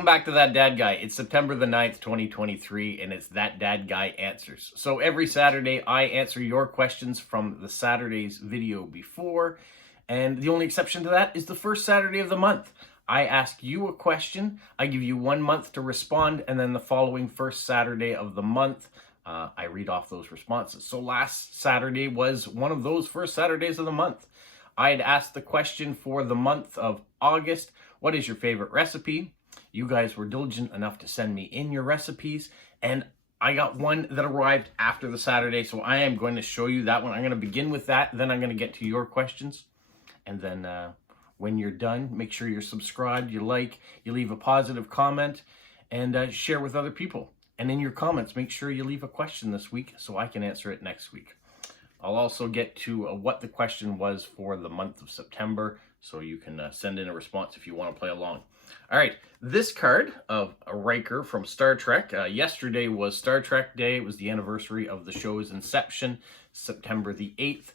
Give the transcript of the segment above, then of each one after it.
Welcome back to That Dad Guy. It's September the 9th, 2023, and it's That Dad Guy Answers. So every Saturday, I answer your questions from the Saturday's video before, and the only exception to that is the first Saturday of the month. I ask you a question, I give you 1 month to respond, and then the following first Saturday of the month, I read off those responses. So last Saturday was one of those first Saturdays of the month. I had asked the question for the month of August, what is your favorite recipe? You guys were diligent enough to send me in your recipes, and I got one that arrived after the Saturday, so I am going to show you that one. I'm going to begin with that, then I'm going to get to your questions, and then when you're done, make sure you're subscribed, you like, you leave a positive comment, and share with other people. And in your comments, make sure you leave a question this week so I can answer it next week. I'll also get to what the question was for the month of September, so you can send in a response if you want to play along. All right, this card of a Riker from Star Trek. Yesterday was Star Trek Day. It was the anniversary of the show's inception, September the 8th.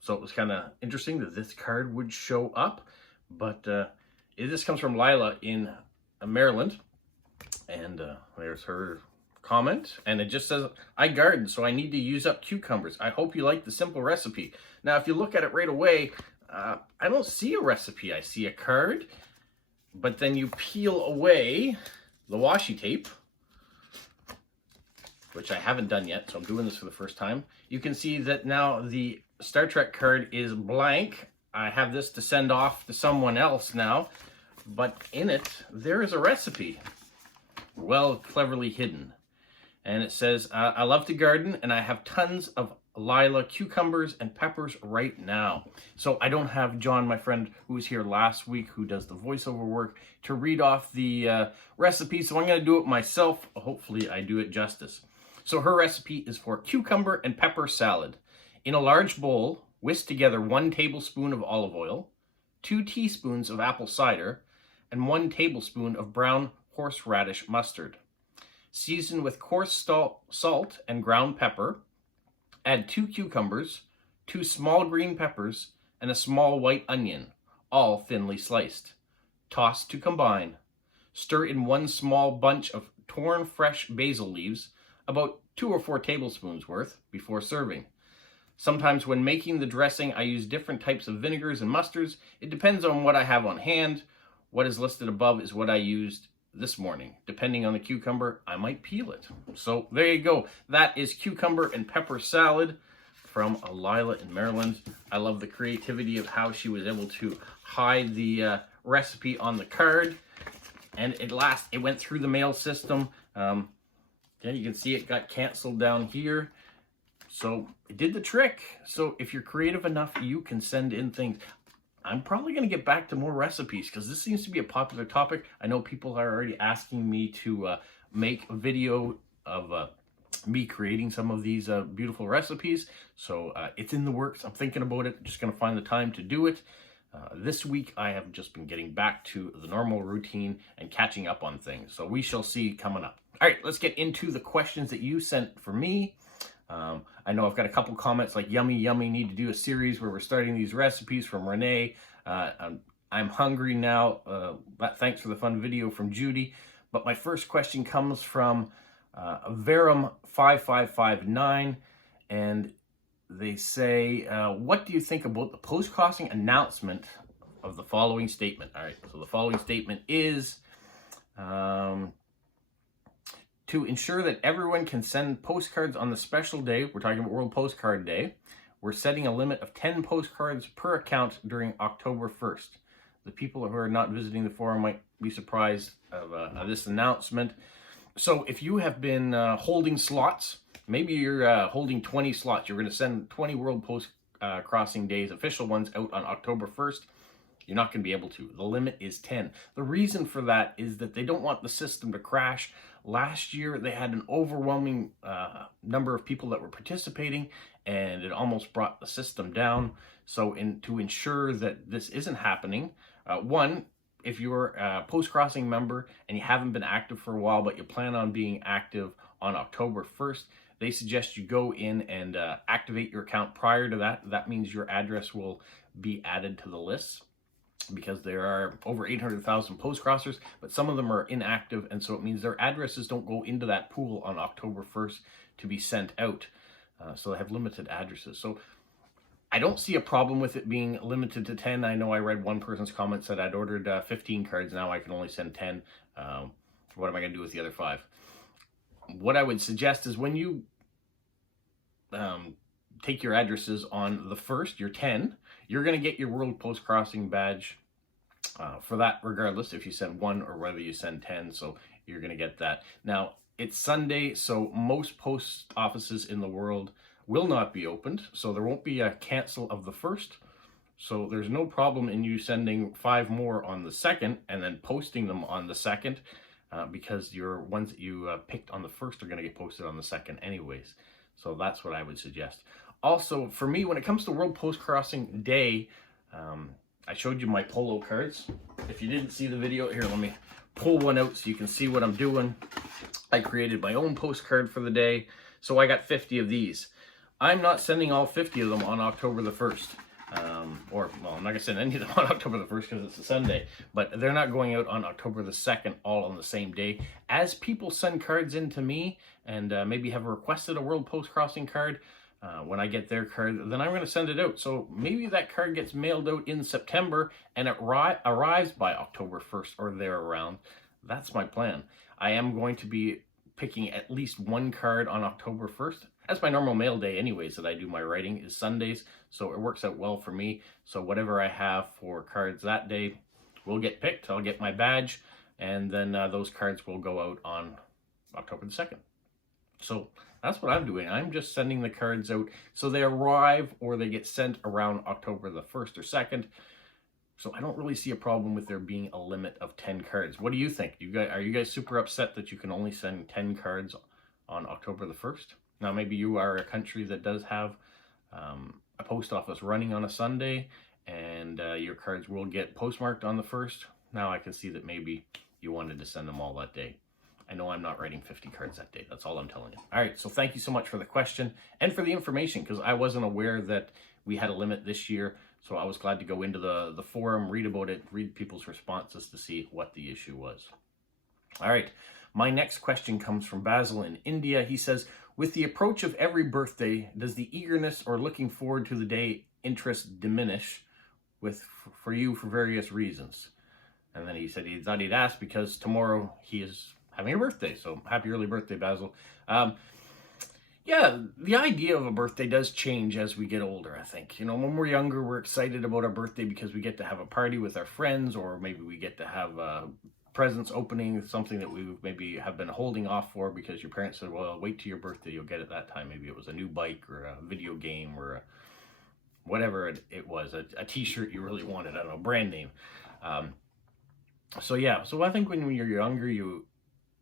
So it was kind of interesting that this card would show up. But this comes from Lila in Maryland. And there's her comment. And it just says, I garden, so I need to use up cucumbers. I hope you like the simple recipe. Now, if you look at it right away, I don't see a recipe. I see a card. But then you peel away the washi tape, which I haven't done yet, so I'm doing this for the first time. You can see that now the Star Trek card is blank. I have this to send off to someone else now, but in it, there is a recipe, well, cleverly hidden. And it says, I love to garden, and I have tons of Lila cucumbers and peppers right now. So I don't have John, my friend, who was here last week, who does the voiceover work, to read off the recipe. So I'm going to do it myself. Hopefully I do it justice. So her recipe is for cucumber and pepper salad. In a large bowl, whisk together 1 tablespoon of olive oil, 2 teaspoons of apple cider, and 1 tablespoon of brown horseradish mustard. Season with coarse salt and ground pepper. Add 2 cucumbers, 2 small green peppers, and a small white onion, all thinly sliced. Toss to combine. Stir in 1 small bunch of torn fresh basil leaves, about 2 or 4 tablespoons worth, before serving. Sometimes when making the dressing, I use different types of vinegars and mustards. It depends on what I have on hand. What is listed above is what I used this morning. Depending on the cucumber, I might peel it. So there you go. That is cucumber and pepper salad from Lila in Maryland. I love the creativity of how she was able to hide the recipe on the card. And it went through the mail system. Yeah, you can see it got canceled down here. So it did the trick. So if you're creative enough, you can send in things. I'm probably going to get back to more recipes because this seems to be a popular topic. I know people are already asking me to make a video of me creating some of these beautiful recipes. So it's in the works. I'm thinking about it. Just going to find the time to do it. This week, I have just been getting back to the normal routine and catching up on things. So we shall see coming up. All right, let's get into the questions that you sent for me. I know I've got a couple comments like yummy, need to do a series where we're starting these recipes from Renee. I'm hungry now. Thanks for the fun video from Judy. But my first question comes from Verum5559, and they say, what do you think about the Postcrossing announcement of the following statement? All right, so the following statement is, to ensure that everyone can send postcards on the special day, we're talking about World Postcard Day, we're setting a limit of 10 postcards per account during October 1st. The people who are not visiting the forum might be surprised of this announcement. So if you have been holding slots, maybe you're holding 20 slots, you're going to send 20 World Postcrossing Days, official ones, out on October 1st. You're not going to be able to. The limit is 10. The reason for that is that they don't want the system to crash. Last year, they had an overwhelming number of people that were participating, and it almost brought the system down. So to ensure that this isn't happening, one, if you're a Postcrossing member and you haven't been active for a while, but you plan on being active on October 1st, they suggest you go in and activate your account prior to that. That means your address will be added to the list. because there are over 800,000 postcrossers, but some of them are inactive, and so it means their addresses don't go into that pool on October 1st to be sent out. So they have limited addresses. So I don't see a problem with it being limited to 10. I know I read one person's comment said I'd ordered 15 cards. Now I can only send 10. What am I going to do with the other 5? What I would suggest is when you take your addresses on the 1st, your 10, you're going to get your World Postcrossing badge for that regardless if you send 1 or whether you send 10. So you're going to get that. Now, it's Sunday, so most post offices in the world will not be opened, so there won't be a cancel of the 1st. So there's no problem in you sending 5 more on the 2nd and then posting them on the 2nd because your ones that you picked on the 1st are going to get posted on the 2nd anyways. So that's what I would suggest. Also, for me, when it comes to World Postcrossing Day, I showed you my polo cards. If you didn't see the video, here, let me pull one out so you can see what I'm doing. I created my own postcard for the day, so I got 50 of these. I'm not sending all 50 of them on October the 1st. Well, I'm not going to send any of them on October the 1st because it's a Sunday, but they're not going out on October the 2nd all on the same day. As people send cards in to me and maybe have requested a World Postcrossing card, when I get their card, then I'm going to send it out. So maybe that card gets mailed out in September and it arrives by October 1st or there around. That's my plan. I am going to be picking at least 1 card on October 1st. That's my normal mail day anyways that I do my writing is Sundays, so it works out well for me. So whatever I have for cards that day will get picked. I'll get my badge, and then those cards will go out on October the 2nd. So that's what I'm doing. I'm just sending the cards out so they arrive or they get sent around October the 1st or 2nd. So I don't really see a problem with there being a limit of 10 cards. What do you think? Are you guys super upset that you can only send 10 cards on October the 1st? Now, maybe you are a country that does have a post office running on a Sunday, and your cards will get postmarked on the 1st. Now I can see that maybe you wanted to send them all that day. I know I'm not writing 50 cards that day. That's all I'm telling you. All right, so thank you so much for the question and for the information, because I wasn't aware that we had a limit this year. So I was glad to go into the forum, read about it, read people's responses to see what the issue was. All right, my next question comes from Basil in India. He says, with the approach of every birthday, does the eagerness or looking forward to the day interest diminish for you for various reasons? And then he said he thought he'd ask because tomorrow he is having a birthday. So happy early birthday, Basil. Yeah, the idea of a birthday does change as we get older, I think. You know, when we're younger, we're excited about our birthday because we get to have a party with our friends, or maybe we get to have presents opening, something that we maybe have been holding off for because your parents said, well, wait till your birthday, you'll get it that time. Maybe it was a new bike or a video game or whatever it was, a t-shirt you really wanted, I don't know, brand name. So yeah, so I think when you're younger, you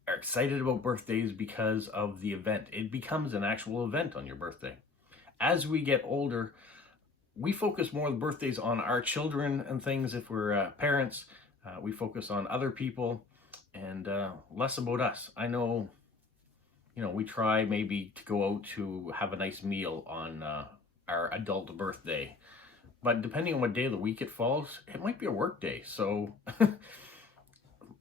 are excited about birthdays because of the event. It becomes an actual event on your birthday. As we get older, we focus more on birthdays on our children and things. If we're parents, we focus on other people and less about us. I know, you know, we try maybe to go out to have a nice meal on our adult birthday, but depending on what day of the week it falls, it might be a work day. So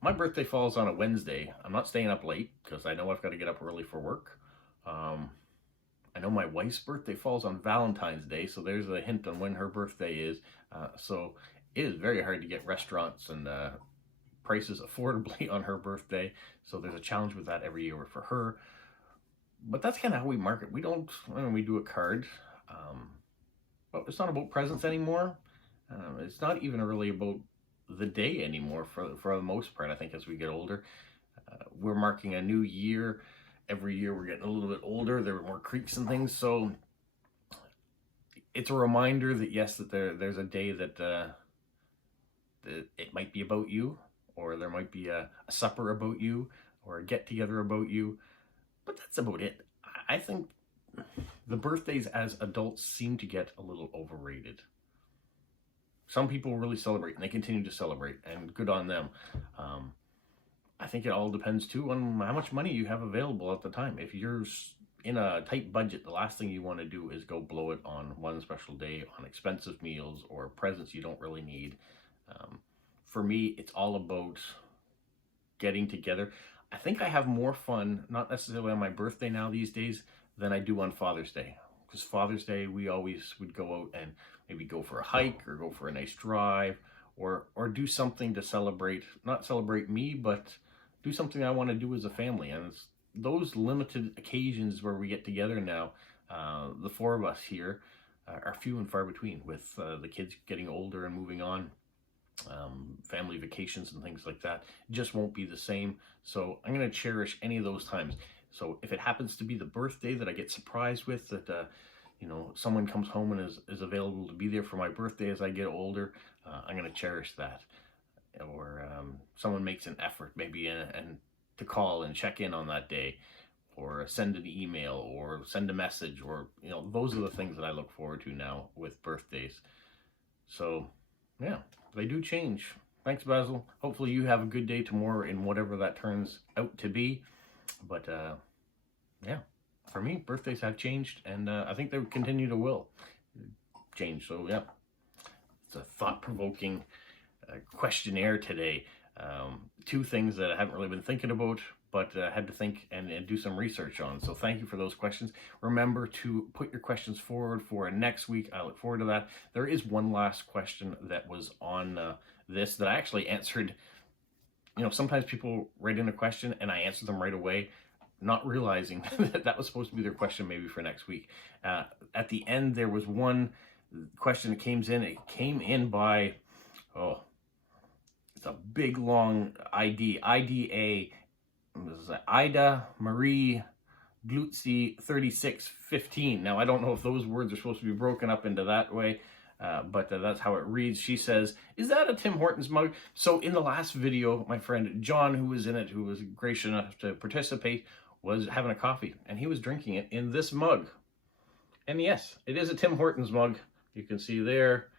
my birthday falls on a Wednesday. I'm not staying up late because I know I've got to get up early for work. I know my wife's birthday falls on Valentine's Day, so there's a hint on when her birthday is. So it is very hard to get restaurants and prices affordably on her birthday. So there's a challenge with that every year for her. But that's kind of how we market. We don't, when we do a card, but it's not about presents anymore. It's not even really about the day anymore for the most part. I think as we get older, we're marking a new year. Every year we're getting a little bit older. There are more creaks and things. So it's a reminder that yes, that there's a day that it might be about you, or there might be a supper about you, or a get together about you. But that's about it. I think the birthdays as adults seem to get a little overrated. Some people really celebrate, and they continue to celebrate, and good on them. I think it all depends, too, on how much money you have available at the time. If you're in a tight budget, the last thing you want to do is go blow it on one special day on expensive meals or presents you don't really need. for me, it's all about getting together. I think I have more fun, not necessarily on my birthday now these days, than I do on Father's Day. Because Father's Day, we always would go out and maybe go for a hike or go for a nice drive, or do something to celebrate, not celebrate me, but do something I want to do as a family. And it's those limited occasions where we get together now, the four of us here, are few and far between, with the kids getting older and moving on. Family vacations and things like that just won't be the same. So I'm going to cherish any of those times. So if it happens to be the birthday that I get surprised with, that you know, someone comes home and is available to be there for my birthday as I get older, I'm going to cherish that. Or someone makes an effort maybe and to call and check in on that day, or send an email, or send a message, or, you know, those are the things that I look forward to now with birthdays. So yeah, they do change. Thanks, Basil. Hopefully you have a good day tomorrow in whatever that turns out to be. But yeah, for me, birthdays have changed, and I think they continue to will change. So yeah, it's a thought-provoking questionnaire today. Two things that I haven't really been thinking about, but had to think and do some research on. So thank you for those questions. Remember to put your questions forward for next week. I look forward to that. There is one last question that was on this that I actually answered. You know, sometimes people write in a question and I answer them right away, not realizing that that was supposed to be their question maybe for next week. At the end, there was one question that came in. It came in by, oh, it's a big long ID. IDA. This is Ida Marie Glutzi 3615. Now, I don't know if those words are supposed to be broken up into that way, but that's how it reads. She says, is that a Tim Hortons mug? So in the last video, my friend John, who was in it, who was gracious enough to participate, was having a coffee, and he was drinking it in this mug. And yes, it is a Tim Hortons mug. You can see there.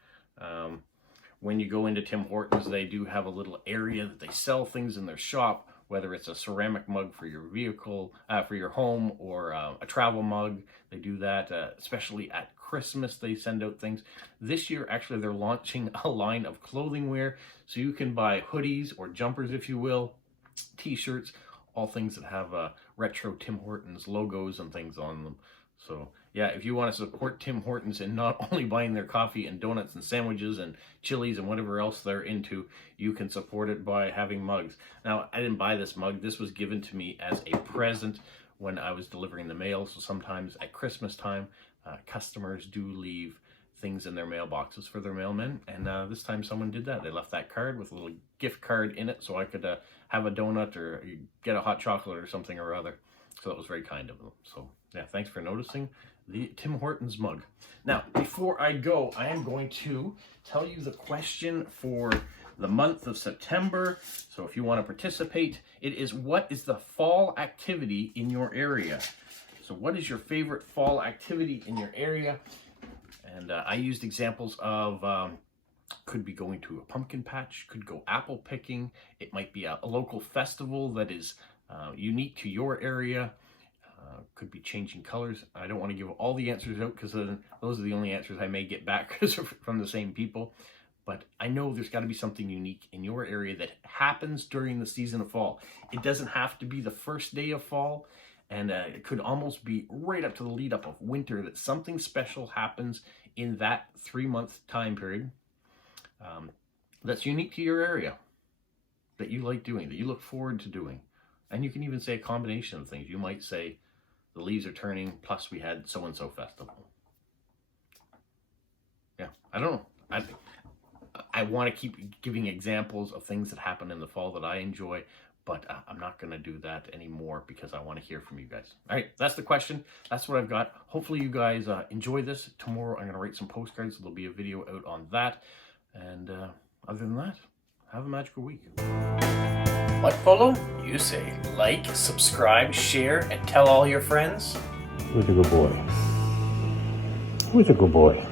When you go into Tim Hortons, they do have a little area that they sell things in their shop, whether it's a ceramic mug for your vehicle, for your home, or a travel mug. They do that, especially at Christmas, they send out things. This year, actually, they're launching a line of clothing wear, so you can buy hoodies or jumpers, if you will, t-shirts, all things that have retro Tim Hortons logos and things on them. So yeah, if you want to support Tim Hortons and not only buying their coffee and donuts and sandwiches and chilies and whatever else they're into, you can support it by having mugs. Now, I didn't buy this mug. This was given to me as a present when I was delivering the mail. So sometimes at Christmas time, customers do leave things in their mailboxes for their mailmen. And this time someone did that. They left that card with a little gift card in it so I could have a donut or get a hot chocolate or something or other. So that was very kind of them. So yeah, thanks for noticing the Tim Hortons mug. Now, before I go, I am going to tell you the question for the month of September. So if you want to participate, it is, what is the fall activity in your area? So what is your favorite fall activity in your area? And I used examples of, could be going to a pumpkin patch, could go apple picking. It might be a local festival that is unique to your area. Could be changing colors. I don't want to give all the answers out because those are the only answers I may get back because from the same people. But I know there's got to be something unique in your area that happens during the season of fall. It doesn't have to be the first day of fall, and it could almost be right up to the lead up of winter that something special happens in that 3-month time period that's unique to your area, that you like doing, that you look forward to doing. And you can even say a combination of things. You might say, the leaves are turning, plus we had so-and-so festival. Yeah, I don't know. I want to keep giving examples of things that happen in the fall that I enjoy, but I'm not going to do that anymore because I want to hear from you guys. All right, that's the question. That's what I've got. Hopefully you guys enjoy this. Tomorrow I'm going to write some postcards. So there'll be a video out on that. And other than that, have a magical week. What, Polo? You say like, subscribe, share, and tell all your friends? Who's a good boy? Who's a good boy?